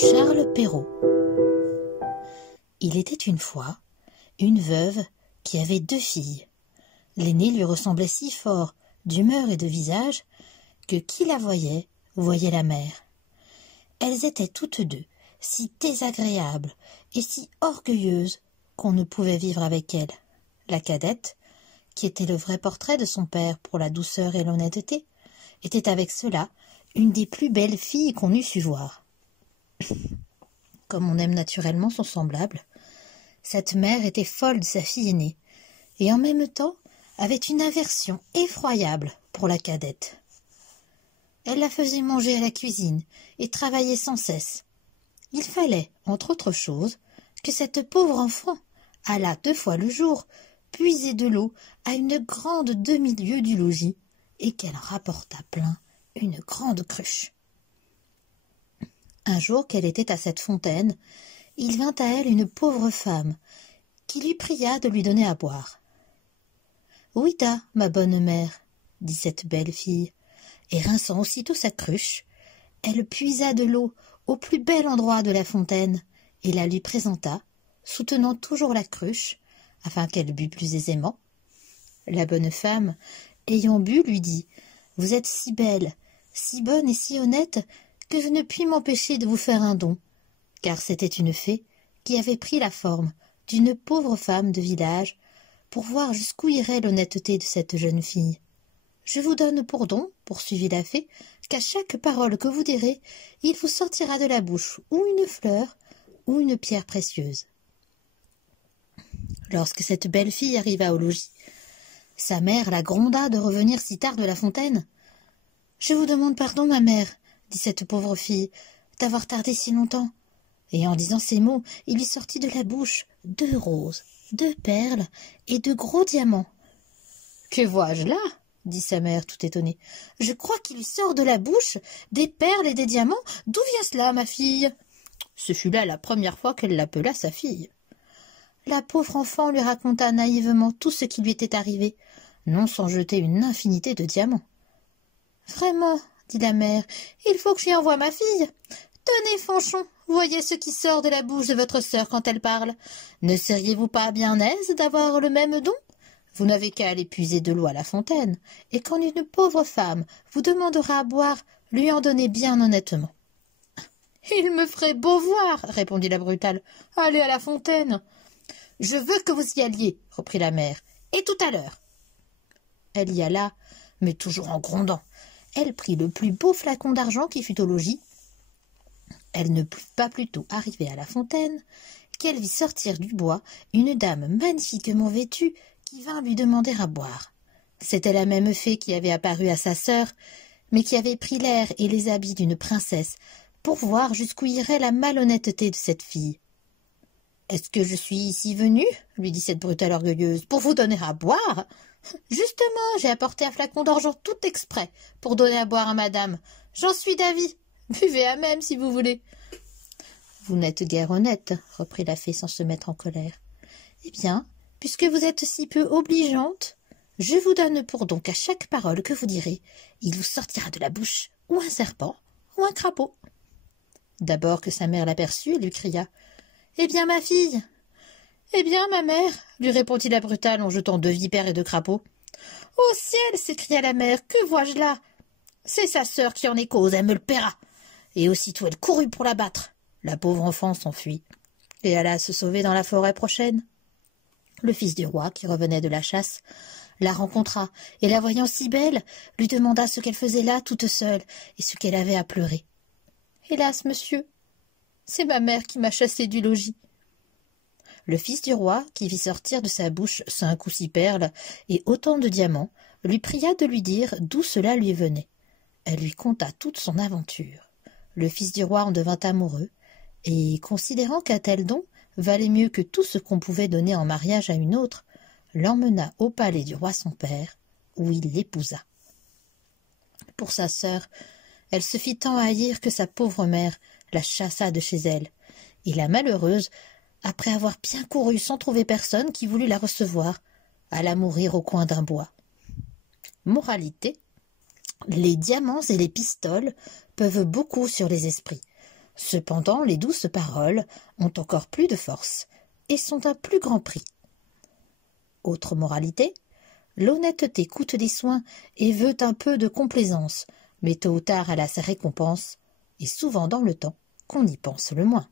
Charles Perrault. Il était une fois une veuve qui avait 2 filles. L'aînée lui ressemblait si fort d'humeur et de visage que qui la voyait la mère. Elles étaient toutes 2 si désagréables et si orgueilleuses qu'on ne pouvait vivre avec elles. La cadette, qui était le vrai portrait de son père pour la douceur et l'honnêteté, était avec cela une des plus belles filles qu'on eût su voir. Comme on aime naturellement son semblable, cette mère était folle de sa fille aînée, et en même temps avait une aversion effroyable pour la cadette. Elle la faisait manger à la cuisine et travailler sans cesse. Il fallait, entre autres choses, que cette pauvre enfant allât 2 fois le jour puiser de l'eau à une grande demi-lieue du logis, et qu'elle rapportât plein une grande cruche. Un jour qu'elle était à cette fontaine, il vint à elle une pauvre femme, qui lui pria de lui donner à boire. « Oui-da, ma bonne mère, » dit cette belle fille, et rinçant aussitôt sa cruche, elle puisa de l'eau au plus bel endroit de la fontaine, et la lui présenta, soutenant toujours la cruche, afin qu'elle bût plus aisément. La bonne femme, ayant bu, lui dit « Vous êtes si belle, si bonne et si honnête, que je ne puis m'empêcher de vous faire un don. » Car c'était une fée qui avait pris la forme d'une pauvre femme de village pour voir jusqu'où irait l'honnêteté de cette jeune fille. « Je vous donne pour don, poursuivit la fée, qu'à chaque parole que vous direz, il vous sortira de la bouche ou une fleur ou une pierre précieuse. » Lorsque cette belle fille arriva au logis, sa mère la gronda de revenir si tard de la fontaine. « Je vous demande pardon, ma mère, » dit cette pauvre fille, « d'avoir tardé si longtemps. » Et en disant ces mots, il lui sortit de la bouche 2 roses, 2 perles et 2 gros diamants. « Que vois-je là ?» dit sa mère tout étonnée. « Je crois qu'il lui sort de la bouche des perles et des diamants. D'où vient cela, ma fille ?» Ce fut là la première fois qu'elle l'appela sa fille. La pauvre enfant lui raconta naïvement tout ce qui lui était arrivé, non sans jeter une infinité de diamants. « Vraiment, dit la mère, il faut que j'y envoie ma fille. Tenez, Fanchon, voyez ce qui sort de la bouche de votre sœur quand elle parle. Ne seriez-vous pas bien aise d'avoir le même don? Vous n'avez qu'à aller puiser de l'eau à la fontaine, et quand une pauvre femme vous demandera à boire, lui en donnez bien honnêtement. »« Il me ferait beau voir, répondit la brutale. Allez à la fontaine. »« Je veux que vous y alliez, reprit la mère, et tout à l'heure. » Elle y alla, mais toujours en grondant. Elle prit le plus beau flacon d'argent qui fut au logis. Elle ne put pas plus tôt arriver à la fontaine qu'elle vit sortir du bois une dame magnifiquement vêtue qui vint lui demander à boire. C'était la même fée qui avait apparu à sa sœur, mais qui avait pris l'air et les habits d'une princesse pour voir jusqu'où irait la malhonnêteté de cette fille. « Est-ce que je suis ici venue, lui dit cette brutale orgueilleuse, pour vous donner à boire? Justement, j'ai apporté un flacon d'argent tout exprès pour donner à boire à madame. J'en suis d'avis. Buvez à même si vous voulez. »« Vous n'êtes guère honnête, reprit la fée sans se mettre en colère. Eh bien, puisque vous êtes si peu obligeante, je vous donne pour don qu'à chaque parole que vous direz, il vous sortira de la bouche ou un serpent ou un crapaud. » D'abord que sa mère l'aperçut, elle lui cria « Eh bien, ma fille !»« Eh bien, ma mère !» lui répondit la brutale en jetant 2 vipères et 2 crapauds. « Au ciel !» s'écria la mère. « Que vois-je là ? C'est sa sœur qui en est cause, elle me le paiera. » Et aussitôt elle courut pour la battre. La pauvre enfant s'enfuit et alla se sauver dans la forêt prochaine. Le fils du roi, qui revenait de la chasse, la rencontra, et la voyant si belle, lui demanda ce qu'elle faisait là toute seule et ce qu'elle avait à pleurer. « Hélas, monsieur, c'est ma mère qui m'a chassée du logis. » Le fils du roi, qui vit sortir de sa bouche 5 ou 6 perles et autant de diamants, lui pria de lui dire d'où cela lui venait. Elle lui conta toute son aventure. Le fils du roi en devint amoureux, et, considérant qu'un tel don valait mieux que tout ce qu'on pouvait donner en mariage à une autre, l'emmena au palais du roi son père, où il l'épousa. Pour sa sœur, elle se fit tant haïr que sa pauvre mère la chassa de chez elle, et la malheureuse, après avoir bien couru sans trouver personne qui voulût la recevoir, alla mourir au coin d'un bois. Moralité: les diamants et les pistoles peuvent beaucoup sur les esprits, Cependant, les douces paroles ont encore plus de force et sont un plus grand prix. Autre moralité, l'honnêteté coûte des soins et veut un peu de complaisance, mais tôt ou tard elle a sa récompense, et souvent dans le temps qu'on y pense le moins.